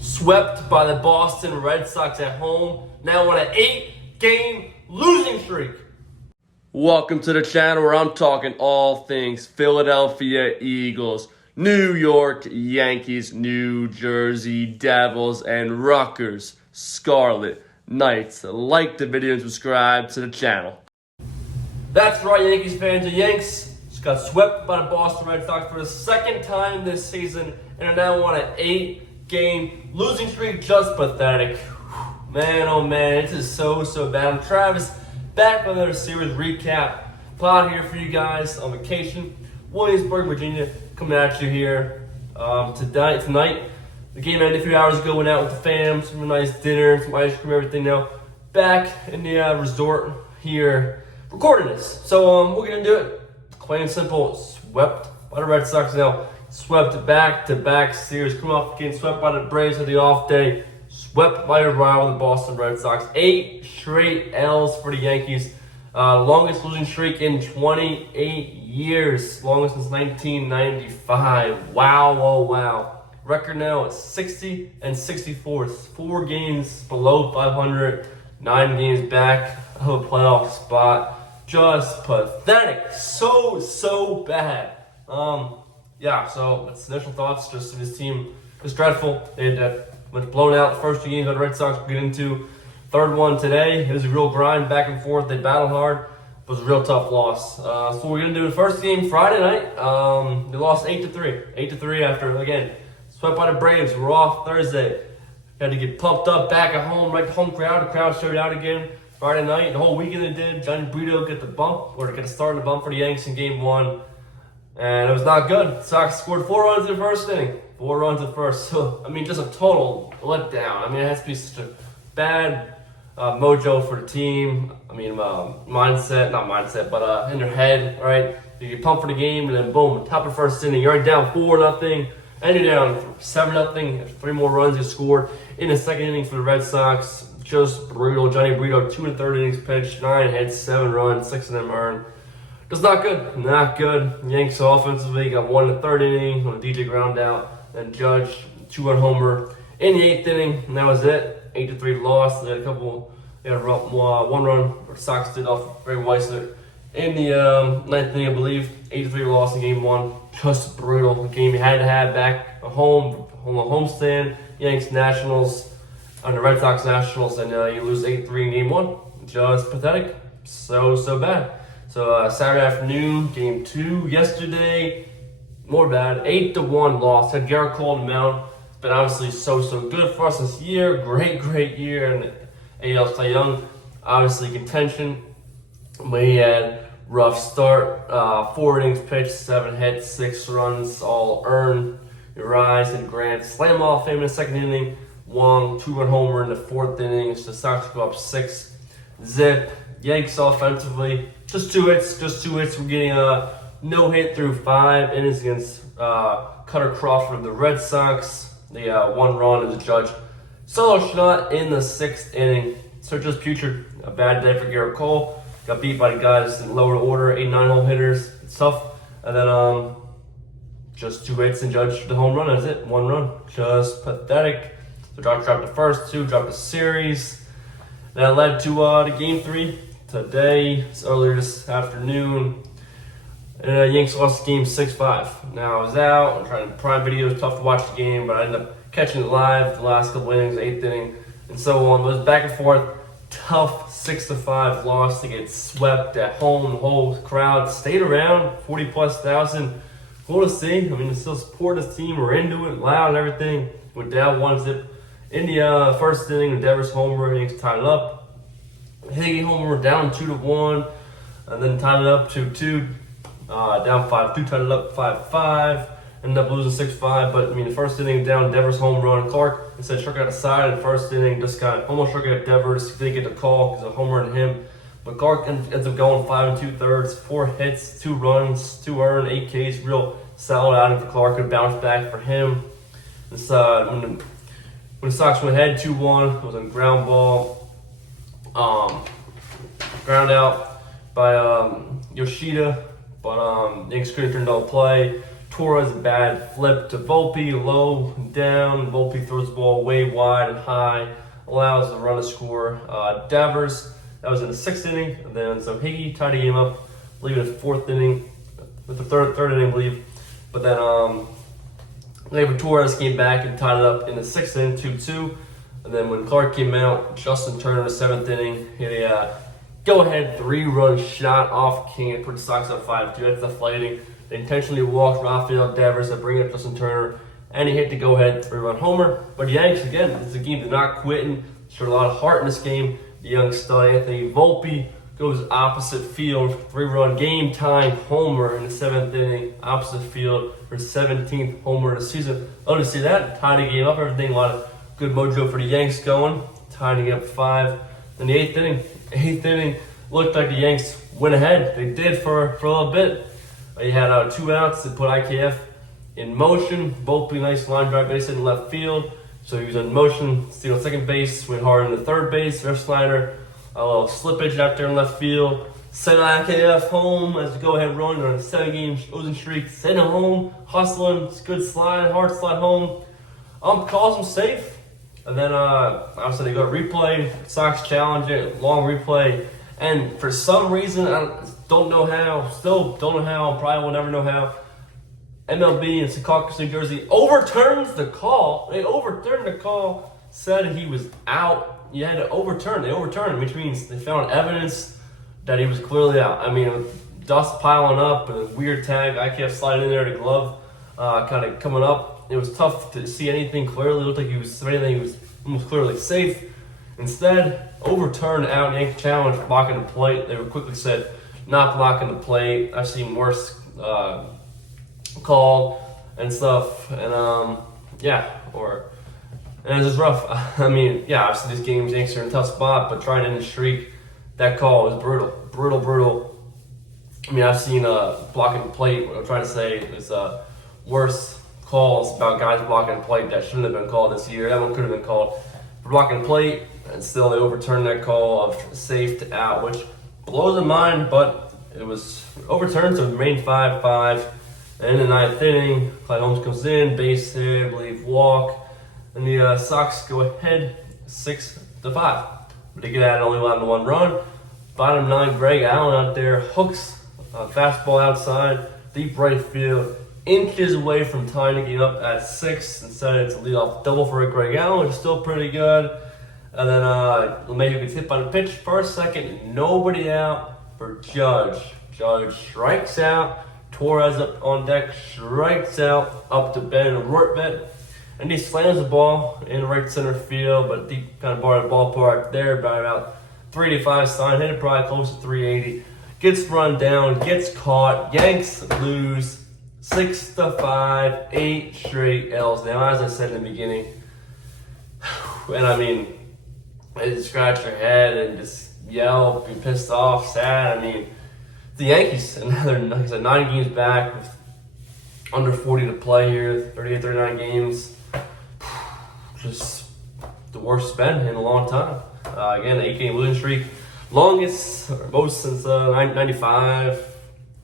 swept by the Boston Red Sox at home, now on an 8-game losing streak. Welcome to the channel where I'm talking all things Philadelphia Eagles, New York Yankees, New Jersey Devils, and Rutgers Scarlet Knights. Like the video and subscribe to the channel. That's right, Yankees fans. The Yanks just got swept by the Boston Red Sox for the second time this season and are now on an 8-game losing streak. Just pathetic. Man, oh man, this is so bad. I'm Travis, back with another series recap pod here for you guys on vacation. Williamsburg, Virginia, coming at you here tonight. The game ended a few hours ago, went out with the fam, some nice dinner, some ice cream, everything. Now back in the resort here, recording this. So we're gonna do it plain and simple. Swept by the Red Sox now. Swept back-to-back series. Coming off getting swept by the Braves at the off day. Swept by your rival, the Boston Red Sox. 8 straight L's for the Yankees. Longest losing streak in 28 years. Longest since 1995. Wow, oh wow. Record now is 60-64. 4 games below 500. 9 games back of a playoff spot. Just pathetic. So bad. Yeah, so that's initial thoughts. Just this team is dreadful. They went blown out the first 2 games that the Red Sox get into. Third one today. It was a real grind back and forth. They battled hard. It was a real tough loss. So we're going to do the first game Friday night. They lost 8-3. 8-3 after, again, swept by the Braves. We're off Thursday. Had to get pumped up back at home, right? The home crowd. The crowd showed out again Friday night. The whole weekend they did. Johnny Brito get the bump, or get a start in the bump for the Yanks in game 1. And it was not good. Sox scored 4 runs in the first inning. 4 runs at first. So, I mean, just a total letdown. I mean, it has to be such a bad mojo for the team. I mean, not mindset, but in their head, right? You get pumped for the game, and then boom, top of the first inning, you're already down 4-0, and you're down 7-0. 3 more runs you scored in the second inning for the Red Sox. Just brutal. Johnny Brito, 2 1/3 innings pitched, 9 hits, 7 runs, 6 of them earned. Just not good. Not good. Yanks offensively got 1 1/3 inning on a DJ ground out. And Judge, 2-run homer in the 8th inning, and that was it. 8-3 loss. They had a 1 run. The Sox did off Ray Weissler in the 9th inning, I believe. 8-3 loss in game 1. Just brutal. A game you had to have back at home homestand. Yanks Nationals, on the Red Sox Nationals, and you lose 8-3 in game 1. Just pathetic. So bad. So Saturday afternoon, game 2 yesterday, more bad. 8-1 loss. Had Garrett Cole on the mound. It's been obviously so good for us this year. Great year. And AL Cy Young, obviously contention. We had rough start. 4 innings pitched, 7 hits, 6 runs, all earned. Urias and Grant slam Hall of Fame in the second inning. Wong, 2-run homer in the 4th inning. The Sox go up 6-zip. Yanks offensively, just two hits. We're getting a no hit through 5 innings against Cutter Crawford of the Red Sox. The 1 run is a Judge solo shot in the 6th inning. So just putrid. A bad day for Garrett Cole. Got beat by the guys in lower order, 8-9 home hitters. It's tough. And then just 2 hits and Judge the home run. That's it. 1 run. Just pathetic. So dropped the first 2, dropped the series. That led to the game 3 today. It's earlier this afternoon. Yanks lost the game 6-5. Now I was out. I'm trying to prime video. It was tough to watch the game, but I ended up catching it live the last couple innings, 8th inning, and so on. It was back and forth. Tough 6-5 loss to get swept at home. The whole crowd stayed around, 40+ thousand. Cool to see. I mean, they're still supporting this team. We're into it, loud and everything. We're down 1-zip in the first inning. The Devers homer, Yanks tied it up. Higgy homer down 2-1, and then tied it up 2-2. Down 5-2, tied it up 5-5. Ended up losing 6-5. But I mean, the first inning down, Devers home run. Clark instead struck out the side in the first inning. Just got almost struck out Devers. Didn't get the call because of homer and him. But Clark ends up going 5 2/3, 4 hits, 2 runs, 2 earned, 8 Ks. Real solid outing for Clark. Could bounce back for him. This when the Sox went ahead 2-1, it was a ground ball. Ground out by Yoshida, but Yanks couldn't turn no play. Torres, a bad flip to Volpe, low, down. Volpe throws the ball way wide and high, allows the run to score. Devers, that was in the 6th inning. And then so Higgy tied the game up, I believe in the 4th inning, with the third inning, I believe. But then David Torres came back and tied it up in the 6th inning, 2-2. And then when Clark came out, Justin Turner in the 7th inning hit a go-ahead 3-run shot off King, put the Sox up 5-2. That's deflating. They intentionally walked Rafael Devers to bring up Justin Turner, and he hit the go-ahead 3-run homer. But the Yankees, again, this is a game they're not quitting. Showed a lot of heart in this game. The young stud Anthony Volpe goes opposite field, 3-run game-tying homer in the 7th inning, opposite field for 17th homer of the season. Oh, to see that, tied the game up, everything, a lot of good mojo for the Yanks going, tying it up 5. In the 8th inning, looked like the Yanks went ahead. They did for a little bit. He had 2 outs to put IKF in motion. Volpe, nice line drive base hit in left field. So he was in motion, stealing second base, went hard into third base. Ref Slider, a little slippage out there in left field. Send IKF home as a go-ahead run on a 7-game losing streak. Send him home, hustling, it's a good slide, hard slide home. Calls him safe. And then obviously they go to replay. Sox challenge it, long replay. And for some reason, I don't know how, probably will never know how, MLB in Secaucus, New Jersey overturns the call. They overturned the call, said he was out. You had to overturn. They overturned, which means they found evidence that he was clearly out. I mean, dust piling up, and a weird tag. I kept sliding in there, the glove kind of coming up. It was tough to see anything clearly. It looked like he was almost clearly safe. Instead, overturned out, Yankee challenge, blocking the plate. They were quickly said, not blocking the plate. I've seen worse called and stuff. And and it's just rough. I mean, yeah, obviously these games, Yankees are in a tough spot, but trying to end the streak, that call was brutal. I mean, I've seen blocking the plate. What I'm trying to say is worse calls about guys blocking the plate that shouldn't have been called this year. That one could have been called for blocking the plate, and still they overturned that call of safe to out, which blows their mind, but it was overturned, so it remained 5-5. And in the 9th inning, Clyde Holmes comes in, base hit, I believe, walk, and the Sox go ahead 6-5. But they get at it, only allowed 1 run. Bottom 9, Greg Allen out there, hooks a fastball outside, deep right field, inches away from tying the game up at 6. Instead, it's a leadoff double for Greg Allen, which is still pretty good. And then LeMahieu gets hit by the pitch, first, second, nobody out for Judge. Judge strikes out. Torres up on deck, strikes out up to Ben Rortvet, and he slams the ball in right center field, but deep kind of bar of the ballpark there by about 385 sign, hit it probably close to 380. Gets run down, gets caught. Yanks lose 6-5, 8 straight L's. Now, as I said in the beginning, and I mean, I just scratch your head and just yell, be pissed off, sad. I mean, the Yankees, and they're, like I said, 9 games back with under 40 to play here, 38, 39 games. Just the worst it's been in a long time. Again, 8-game losing streak. Longest, or most since 95.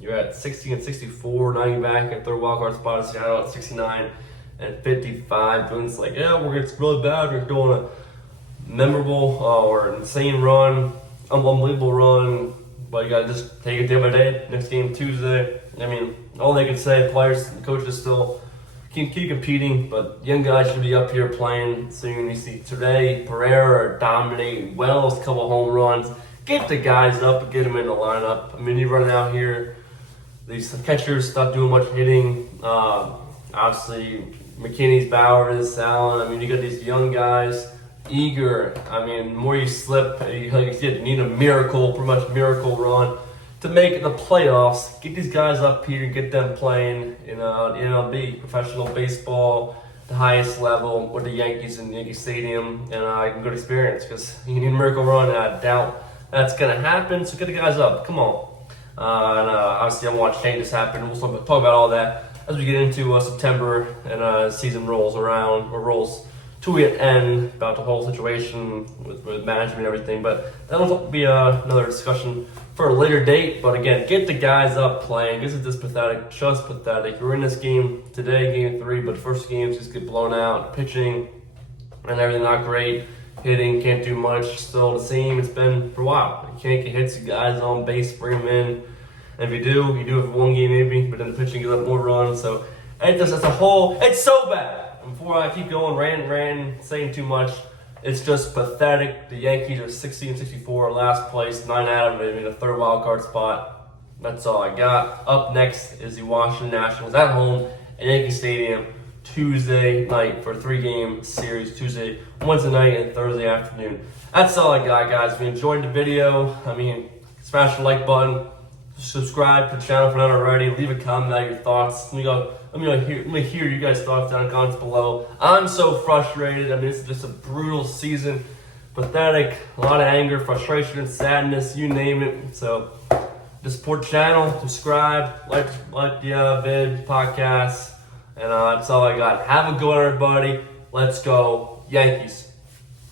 You're at 60-64, 9 back at third wildcard spot in Seattle at 69 and 55. And it's like, yeah, it's really bad. We're doing a memorable or insane run, unbelievable run. But you got to just take it day by day. Next game Tuesday. I mean, all they can say, players and coaches still keep competing, but young guys should be up here playing soon. You see today, Pereira dominating, Wells, couple home runs. Get the guys up and get them in the lineup. I mean, you run out here, these catchers not doing much hitting. Obviously, McKinney's, Bowers, Allen. I mean, you got these young guys. Eager. I mean, the more you slip, like you said, you need a miracle, pretty much miracle run to make the playoffs. Get these guys up here, get them playing in MLB, professional baseball, the highest level with the Yankees in Yankee Stadium, and a good experience because you need a miracle run, and I doubt that's going to happen. So get the guys up. Come on. And obviously, I want changes happen. We'll talk about all that as we get into September and season rolls around or rolls tweet and about the whole situation with management and everything, but that'll be another discussion for a later date. But again, get the guys up playing. This is just pathetic, just pathetic. We're in this game today, game 3, but first games just get blown out. Pitching and everything not great. Hitting, can't do much. Still the same it's been for a while. You can't get hits, you guys on base, bring them in. And if you do it for one game maybe, but then the pitching gives up more runs. So it's a whole, it's so bad. Before I keep going, ranting, saying too much, it's just pathetic. The Yankees are 60-64, last place, 9 out of it in a third wild card spot. That's all I got. Up next is the Washington Nationals at home at Yankee Stadium Tuesday night for a 3-game series. Tuesday, Wednesday night, and Thursday afternoon. That's all I got, guys. If you enjoyed the video, smash the like button, subscribe to the channel if you're not already. Leave a comment out your thoughts. Let me hear you guys' thoughts down in the comments below. I'm so frustrated. This is just a brutal season. Pathetic. A lot of anger, frustration, sadness, you name it. So just support the channel, subscribe, like the vid, podcast. And that's all I got. Have a good one, everybody. Let's go, Yankees.